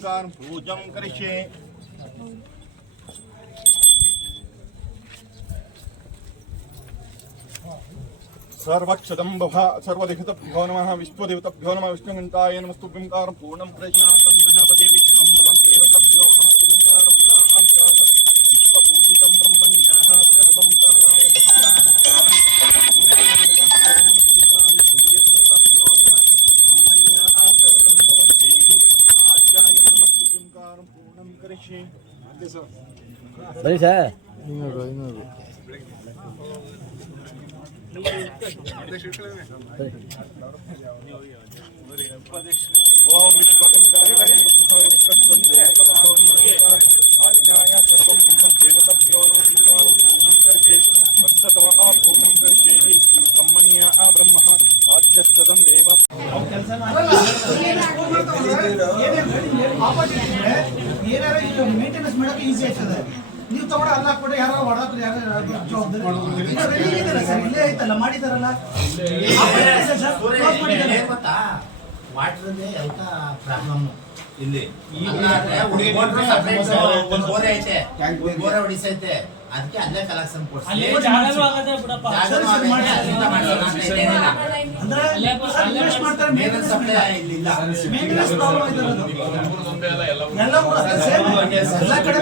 ओंकार पूजं करिष्ये सर्वक्षदम्बभा सर्वलिखितभ्यो नमः विश्वदेवताभ्यो नमः विष्णुगन्ताय नमस्तुभ्यं कारं पूर्णं प्रज्ञातं गणपते विश्वं भवन्तेवताभ्यो नमस्तुभ्यं कारं गणान्तः विश्वपूजितं ब्रह्मण्याः सर्वं कालाय सूर्यदेवताभ्यो नमः ब्रह्मण्याः सर्वं भवन्तेः आद्याय नमस्तुभ्यं कारं पूर्णं करिष्ये बड़ी सर ओम विश्वगंगाय आज्ञाय सर्वं ब्रह्मं देवताभ्यो नमः पूर्णं करिष्ये वत्सतमः पूर्णं करिष्ये ब्रह्मण्या ब्रह्मः आद्यस्तदं देव ಮೇಂಟೆನೆನ್ಸ್ ಮಾಡೋಕೆ ಈಸಿ ಆಗ್ತದೆ. ನೀವು ತಗೊಂಡು ಅಲ್ಲ ಹಾಕ್ಬಿಟ್ಟು ಯಾರೋ ಹೊಡೆದಾಕ್ರೆ ಯಾರೋ ಸರ್ ಇಲ್ಲೇ ಐತಲ್ಲ ಮಾಡಿದಾರಲ್ಲ ವಾಟರ್ದೇ ಎಲ್ಲ ಪ್ರಾಬ್ಲಮ್ ಇಲ್ಲಿ ಬೋರ ಹೊಡಿಸೈತೆ ಅದಕ್ಕೆ ಅಲ್ಲೇ ಕಲೆಕ್ಷನ್ ಎಲ್ಲ ಕಡೆ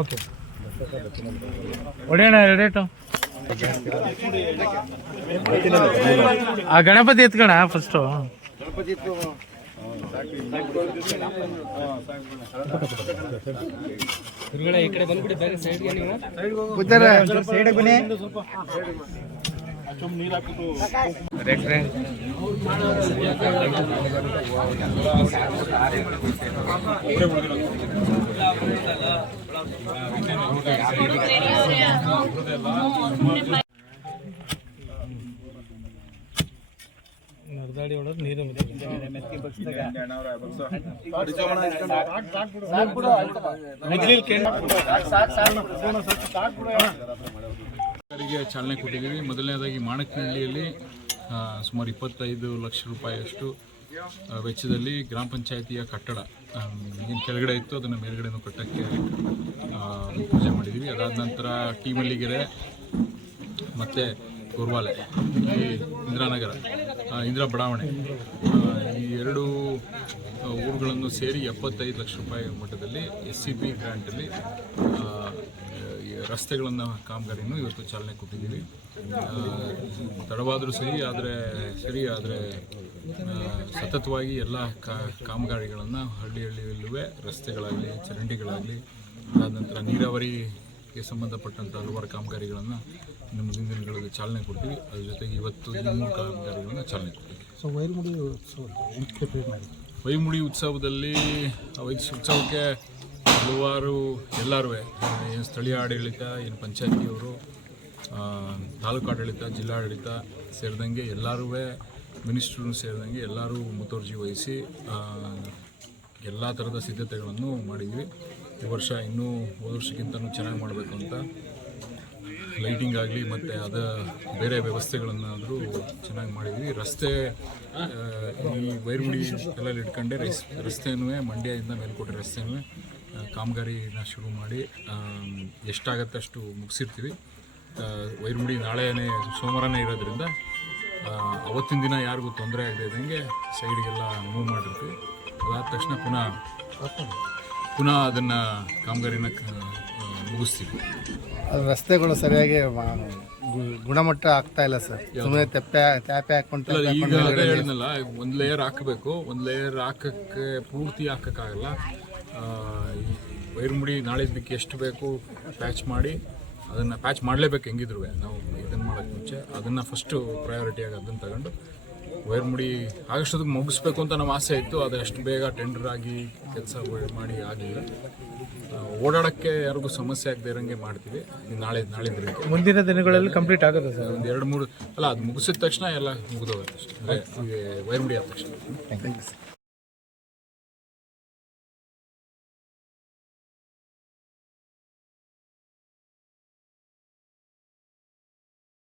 ಓಕೆ ಹೊಡೆಯೋಣ ರೇಟು ಆ ಗಣಪತಿ ಎತ್ಕೋಣ ಫಸ್ಟು ಈ ಕಡೆ ಬಂದ್ಬಿಡಿ ಬೇರೆ ಸೈಡ್ಗೆ ನೀವು ಸೈಡ್ಗೆ ಬನ್ನಿ ನರ್ದಾಡಿ ಹೊಡೋದು ನೀರು ಚಾಲನೆ ಕೊಟ್ಟಿದ್ದೀವಿ. ಮೊದಲನೇದಾಗಿ ಮಾಣಕನಹಳ್ಳಿಯಲ್ಲಿ ಸುಮಾರು 25 ಲಕ್ಷ ರೂಪಾಯಿಯಷ್ಟು ವೆಚ್ಚದಲ್ಲಿ ಗ್ರಾಮ ಪಂಚಾಯಿತಿಯ ಕಟ್ಟಡ ಏನು ಕೆಳಗಡೆ ಇತ್ತು ಅದನ್ನು ಮೇಲ್ಗಡೆನೂ ಕಟ್ಟಕ್ಕೆ ಪೂಜೆ ಮಾಡಿದ್ದೀವಿ. ಅದಾದ ನಂತರ ಟೀಮಲ್ಲಿಗೆರೆ ಮತ್ತು ಗೋರ್ವಾಲೆ ಇಂದಿರಾನಗರ ಇಂದಿರಾ ಬಡಾವಣೆ ಈ ಎರಡು ಊರುಗಳನ್ನು ಸೇರಿ 75 ಲಕ್ಷ ರೂಪಾಯಿ ಮಟ್ಟದಲ್ಲಿ SCP ಗ್ರ್ಯಾಂಟಲ್ಲಿ ರಸ್ತೆಗಳನ್ನು ಕಾಮಗಾರಿನೂ ಇವತ್ತು ಚಾಲನೆ ಕೊಟ್ಟಿದ್ದೀವಿ. ತಡವಾದರೂ ಸರಿ ಆದರೆ ಸತತವಾಗಿ ಎಲ್ಲ ಕಾಮಗಾರಿಗಳನ್ನು ಹಳ್ಳಿಯಲ್ಲೂ ರಸ್ತೆಗಳಾಗಲಿ ಚರಂಡಿಗಳಾಗಲಿ ಅದಾದ ನಂತರ ನೀರಾವರಿಗೆ ಸಂಬಂಧಪಟ್ಟಂಥ ಹಲವಾರು ಕಾಮಗಾರಿಗಳನ್ನು ಇನ್ನು ಮುಂದಿನ ದಿನಗಳಲ್ಲಿ ಚಾಲನೆ ಕೊಡ್ತೀವಿ. ಅದ್ರ ಜೊತೆಗೆ ಇವತ್ತು ಈ 3 ಕಾಮಗಾರಿಗಳನ್ನು ಚಾಲನೆ ಕೊಡ್ತೀವಿ. ವೈಮುಡಿ ಉತ್ಸವದಲ್ಲಿ ಉತ್ಸವಕ್ಕೆ ಹಲವಾರು ಎಲ್ಲರೂ ಏನು ಸ್ಥಳೀಯ ಆಡಳಿತ ಏನು ಪಂಚಾಯತಿಯವರು ತಾಲೂಕು ಆಡಳಿತ ಜಿಲ್ಲಾಡಳಿತ ಸೇರಿದಂಗೆ ಎಲ್ಲರೂ ಮಿನಿಸ್ಟ್ರು ಸೇರಿದಂಗೆ ಎಲ್ಲರೂ ಮುತುವರ್ಜಿ ವಹಿಸಿ ಎಲ್ಲ ಥರದ ಸಿದ್ಧತೆಗಳನ್ನು ಮಾಡಿದ್ವಿ. ಈ ವರ್ಷ ಇನ್ನೂ ಹೋದ ವರ್ಷಕ್ಕಿಂತಲೂ ಚೆನ್ನಾಗಿ ಮಾಡಬೇಕು ಅಂತ ಲೈಟಿಂಗ್ ಆಗಲಿ ಮತ್ತು ಬೇರೆ ವ್ಯವಸ್ಥೆಗಳನ್ನಾದರೂ ಚೆನ್ನಾಗಿ ಮಾಡಿದ್ವಿ. ರಸ್ತೆ ಈ ವೈರ್ಗುಡಿ ಎಲ್ಲ ಇಟ್ಕೊಂಡೆ ರಸ್ತೆನೂ ಮಂಡ್ಯದಿಂದ ಮೇಲ್ಕೋಟೆ ರಸ್ತೆನೂ ಕಾಮಗಾರಿನ ಶುರು ಮಾಡಿ ಎಷ್ಟಾಗತ್ತೆ ಅಷ್ಟು ಮುಗಿಸಿರ್ತೀವಿ. ವೈರ್ಗುಡಿ ನಾಳೆನೇ ಸೋಮವಾರನೇ ಇರೋದ್ರಿಂದ ಅವತ್ತಿನ ದಿನ ಯಾರಿಗೂ ತೊಂದರೆ ಆಗದೆ ಇದ್ದಂಗೆ ಸೈಡ್ಗೆಲ್ಲ ಮೂವ್ ಮಾಡಿರ್ತೀವಿ. ಅದಾದ ತಕ್ಷಣ ಪುನಃ ಅದನ್ನು ಕಾಮಗಾರಿನ ಮುಗಿಸ್ತೀವಿ. ರಸ್ತೆಗಳು ಸರಿಯಾಗಿ ಗುಣಮಟ್ಟ ಆಗ್ತಾ ಇಲ್ಲ ಸರ್. ಸುಮ್ಮನೆ ತ್ಯಾಪೆ ಹಾಕೊಂಡು ಈಗ ಅದೇ ಹೇಳಿದ್ನಲ್ಲ, ಒಂದು ಲೇಯರ್ ಹಾಕಬೇಕು. ಒಂದು ಲೇಯರ್ ಹಾಕಕ್ಕೆ ಪೂರ್ತಿ ಹಾಕೋಕ್ಕಾಗಲ್ಲ. ವೈರ್ಮುಡಿ ನಾಳಿದ್ದಕ್ಕೆ ಎಷ್ಟು ಬೇಕು ಪ್ಯಾಚ್ ಮಾಡಿ ಅದನ್ನು ಪ್ಯಾಚ್ ಮಾಡಲೇಬೇಕು. ಹೆಂಗಿದ್ರು ನಾವು ಇದನ್ನು ಮಾಡೋಕ್ಕೆ ಮುಂಚೆ ಅದನ್ನು ಫಸ್ಟು ಪ್ರಯಾರಿಟಿಯಾಗಿ ಅದನ್ನು ತಗೊಂಡು ವೈರ್ ಮುಡಿ ಆಗಷ್ಟೊತ್ತಿಗೆ ಮುಗಿಸ್ಬೇಕು ಅಂತ ನಮ್ಮ ಆಸೆ ಇತ್ತು. ಆದರೆ ಅಷ್ಟು ಬೇಗ ಟೆಂಡರ್ ಆಗಿ ಕೆಲಸ ಮಾಡಿ ಆಗಲಿಲ್ಲ. ಓಡಾಡೋಕ್ಕೆ ಯಾರಿಗೂ ಸಮಸ್ಯೆ ಆಗದೆ ಇರೋಂಗೆ ಮಾಡ್ತೀವಿ. ನಾಳಿದ್ರಿಗೆ ಮುಂದಿನ ದಿನಗಳಲ್ಲಿ ಕಂಪ್ಲೀಟ್ ಆಗುತ್ತೆ ಸರ್. ಒಂದು 2-3 ಅಲ್ಲ, ಅದು ಮುಗಿಸಿದ ತಕ್ಷಣ ಎಲ್ಲ ಮುಗಿದೋಗುತ್ತೆ ಅಷ್ಟೇ. ಅಂದರೆ ವೈರ್ ಮುಡಿ ಆದ ತಕ್ಷಣ.